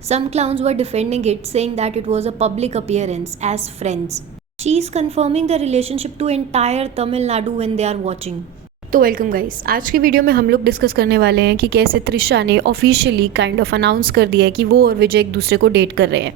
Some clowns were defending it, saying that it was a public appearance as friends. She is confirming the relationship to entire Tamil Nadu when they are watching. तो welcome guys, आज की video में हम लोग discuss करने वाले हैं कि कैसे त्रिशा ने ऑफिशियली काइंड ऑफ अनाउंस कर दिया है कि वो और विजय एक दूसरे को डेट कर रहे हैं,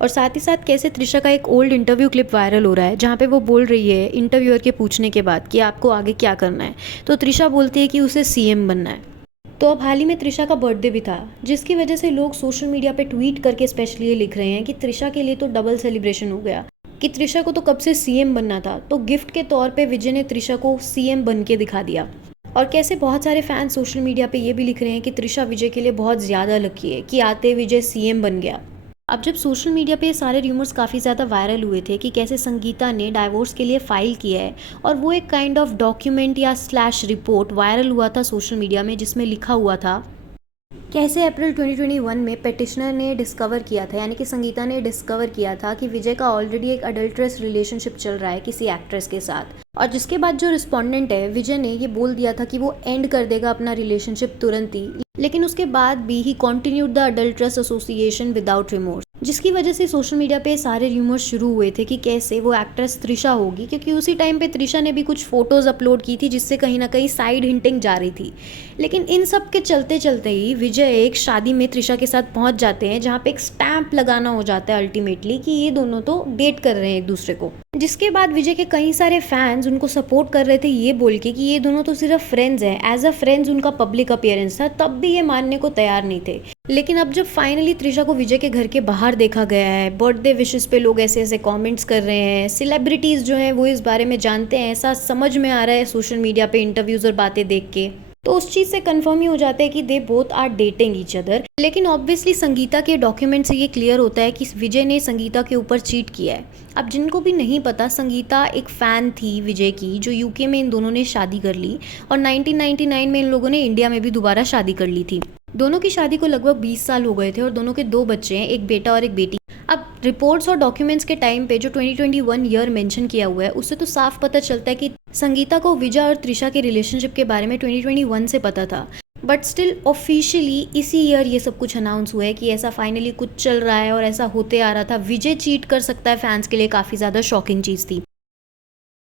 और साथ ही साथ कैसे त्रिशा का एक ओल्ड इंटरव्यू क्लिप वायरल हो रहा है जहाँ पे वो बोल रही है इंटरव्यूअर के पूछने के बाद कि आपको आगे क्या करना है, तो त्रिशा बोलती है कि उसे सीएम बनना है। तो अब हाल ही में त्रिशा का बर्थडे भी था, जिसकी वजह से लोग सोशल मीडिया पे ट्वीट करके स्पेशली ये लिख रहे हैं कि त्रिशा के लिए तो डबल सेलिब्रेशन हो गया, कि त्रिशा को तो कब से सीएम बनना था, तो गिफ्ट के तौर पे विजय ने त्रिशा को सीएम बन के दिखा दिया। और कैसे बहुत सारे फैंस सोशल मीडिया पे ये भी लिख रहे हैं कि त्रिशा विजय के लिए बहुत ज़्यादा लकी है कि आते विजय सीएम बन गया। अब जब सोशल मीडिया पे ये सारे र्यूमर्स काफ़ी ज़्यादा वायरल हुए थे कि कैसे संगीता ने डाइवोर्स के लिए फाइल किया है, और वो एक काइंड ऑफ डॉक्यूमेंट या स्लैश रिपोर्ट वायरल हुआ था सोशल मीडिया में, जिसमें लिखा हुआ था कैसे अप्रैल 2021 में पेटिशनर ने डिस्कवर किया था, यानी कि संगीता ने डिस्कवर किया था कि विजय का ऑलरेडी एक अडल्ट्रस रिलेशनशिप चल रहा है किसी एक्ट्रेस के साथ, और जिसके बाद जो रिस्पोंडेंट है विजय ने ये बोल दिया था कि वो एंड कर देगा अपना रिलेशनशिप तुरंत ही, लेकिन उसके बाद भी he continued the adulterous association without remorse, जिसकी वजह से सोशल मीडिया पे सारे र्यूमर्स शुरू हुए थे कि कैसे वो एक्ट्रेस त्रिशा होगी, क्योंकि उसी टाइम पे त्रिशा ने भी कुछ फोटोज अपलोड की थी जिससे कहीं ना कहीं साइड हिंटिंग जा रही थी। लेकिन इन सब के चलते चलते ही विजय एक शादी में त्रिशा के साथ पहुंच जाते हैं, जहाँ पे एक स्टैंप लगाना हो जाता है अल्टीमेटली कि ये दोनों तो डेट कर रहे हैं एक दूसरे को। जिसके बाद विजय के कई सारे फैंस उनको सपोर्ट कर रहे थे ये बोल के कि ये दोनों तो सिर्फ फ्रेंड्स हैं, एज अ फ्रेंड्स उनका पब्लिक अपीयरेंस था, तब भी ये मानने को तैयार नहीं थे। लेकिन अब जब फाइनली त्रिशा को विजय के घर के बाहर देखा गया है, बर्थडे विशेस पे लोग ऐसे ऐसे कमेंट्स कर रहे हैं, सेलिब्रिटीज़ जो हैं वो इस बारे में जानते हैं, ऐसा समझ में आ रहा है सोशल मीडिया पे इंटरव्यूज़ और बातें देख के, तो उस चीज़ से कंफर्म ही हो जाता है कि they both are dating each other. लेकिन ऑब्वियसली संगीता के डॉक्यूमेंट से ये क्लियर होता है कि विजय ने संगीता के ऊपर चीट किया है। अब जिनको भी नहीं पता, संगीता एक फ़ैन थी विजय की, जो यूके में इन दोनों ने शादी कर ली, और 1999 में इन लोगों ने इंडिया में भी दोबारा शादी कर ली थी। दोनों की शादी को लगभग 20 साल हो गए थे और दोनों के 2 बच्चे हैं, एक बेटा और एक बेटी। अब रिपोर्ट्स और डॉक्यूमेंट्स के टाइम पे जो 2021 ईयर मेंशन किया हुआ है, उससे तो साफ पता चलता है कि संगीता को विजय और त्रिशा के रिलेशनशिप के बारे में 2021 से पता था, बट स्टिल ऑफिशियली इसी ईयर ये सब कुछ अनाउंस हुआ है कि ऐसा फाइनली कुछ चल रहा है और ऐसा होते आ रहा था। विजय चीट कर सकता है, फैंस के लिए काफ़ी ज़्यादा शॉकिंग चीज़ थी।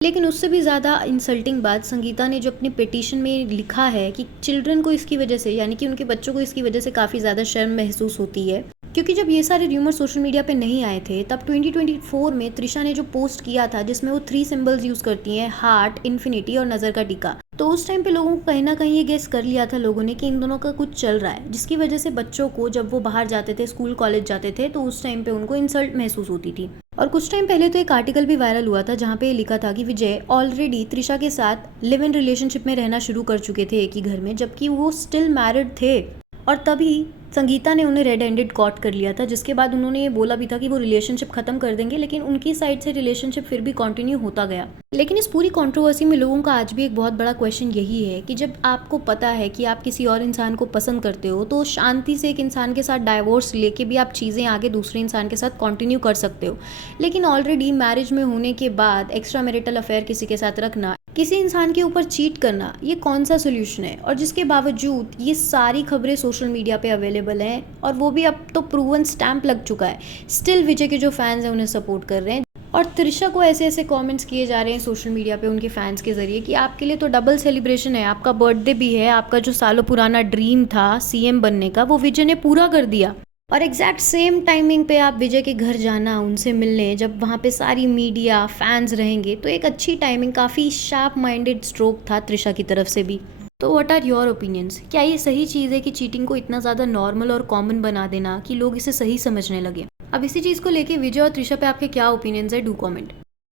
लेकिन उससे भी ज़्यादा इंसल्टिंग बात संगीता ने जो अपने पिटीशन में लिखा है कि चिल्ड्रन को इसकी वजह से, यानी कि उनके बच्चों को इसकी वजह से काफ़ी ज़्यादा शर्म महसूस होती है, क्योंकि जब ये सारे र्यूमर सोशल मीडिया पे नहीं आए थे तब 2024 में त्रिशा ने जो पोस्ट किया था जिसमें वो 3 सिंबल्स यूज़ करती हैं, हार्ट, इन्फिनिटी और नज़र का टीका, तो उस टाइम पे लोगों को कहीं ना कहीं ये गेस कर लिया था लोगों ने कि इन दोनों का कुछ चल रहा है, जिसकी वजह से बच्चों को जब वो बाहर जाते थे, स्कूल कॉलेज जाते थे, तो उस टाइम पे उनको इंसल्ट महसूस होती थी। और कुछ टाइम पहले तो एक आर्टिकल भी वायरल हुआ था जहाँ पे ये लिखा था कि विजय ऑलरेडी त्रिशा के साथ लिव इन रिलेशनशिप में रहना शुरू कर चुके थे एक ही घर में, जबकि वो स्टिल मैरिड थे, और तभी संगीता ने उन्हें रेड हैंडेड कॉट कर लिया था, जिसके बाद उन्होंने ये बोला भी था कि वो रिलेशनशिप खत्म कर देंगे, लेकिन उनकी साइड से रिलेशनशिप फिर भी कंटिन्यू होता गया। लेकिन इस पूरी कंट्रोवर्सी में लोगों का आज भी एक बहुत बड़ा क्वेश्चन यही है कि जब आपको पता है कि आप किसी और इंसान को पसंद करते हो, तो शांति से एक इंसान के साथ डाइवोर्स लेके भी आप चीज़ें आगे दूसरे इंसान के साथ कंटिन्यू कर सकते हो, लेकिन ऑलरेडी मैरिज में होने के बाद एक्स्ट्रा मैरिटल अफेयर किसी के साथ रखना, किसी इंसान के ऊपर चीट करना, ये कौन सा सोल्यूशन है? और जिसके बावजूद ये सारी खबरें सोशल मीडिया पे अवेलेबल हैं, और वो भी अब तो प्रूवन स्टैंप लग चुका है, स्टिल विजय के जो फैंस हैं उन्हें सपोर्ट कर रहे हैं, और त्रिशा को ऐसे ऐसे कमेंट्स किए जा रहे हैं सोशल मीडिया पे उनके फैंस के जरिए कि आपके लिए तो डबल सेलिब्रेशन है, आपका बर्थडे भी है, आपका जो सालों पुराना ड्रीम था सीएम बनने का, वो विजय ने पूरा कर दिया। और एग्जैक्ट सेम टाइमिंग पे आप विजय के घर जाना, उनसे मिलने, जब वहाँ पे सारी मीडिया फैंस रहेंगे, तो एक अच्छी टाइमिंग, काफ़ी शार्प माइंडेड स्ट्रोक था त्रिशा की तरफ से भी। तो व्हाट आर योर ओपिनियंस? क्या ये सही चीज़ है कि चीटिंग को इतना ज़्यादा नॉर्मल और कॉमन बना देना कि लोग इसे सही समझने लगे? अब इसी चीज़ को लेके विजय और त्रिशा पे आपके क्या ओपिनियंस है, डू कमेंट।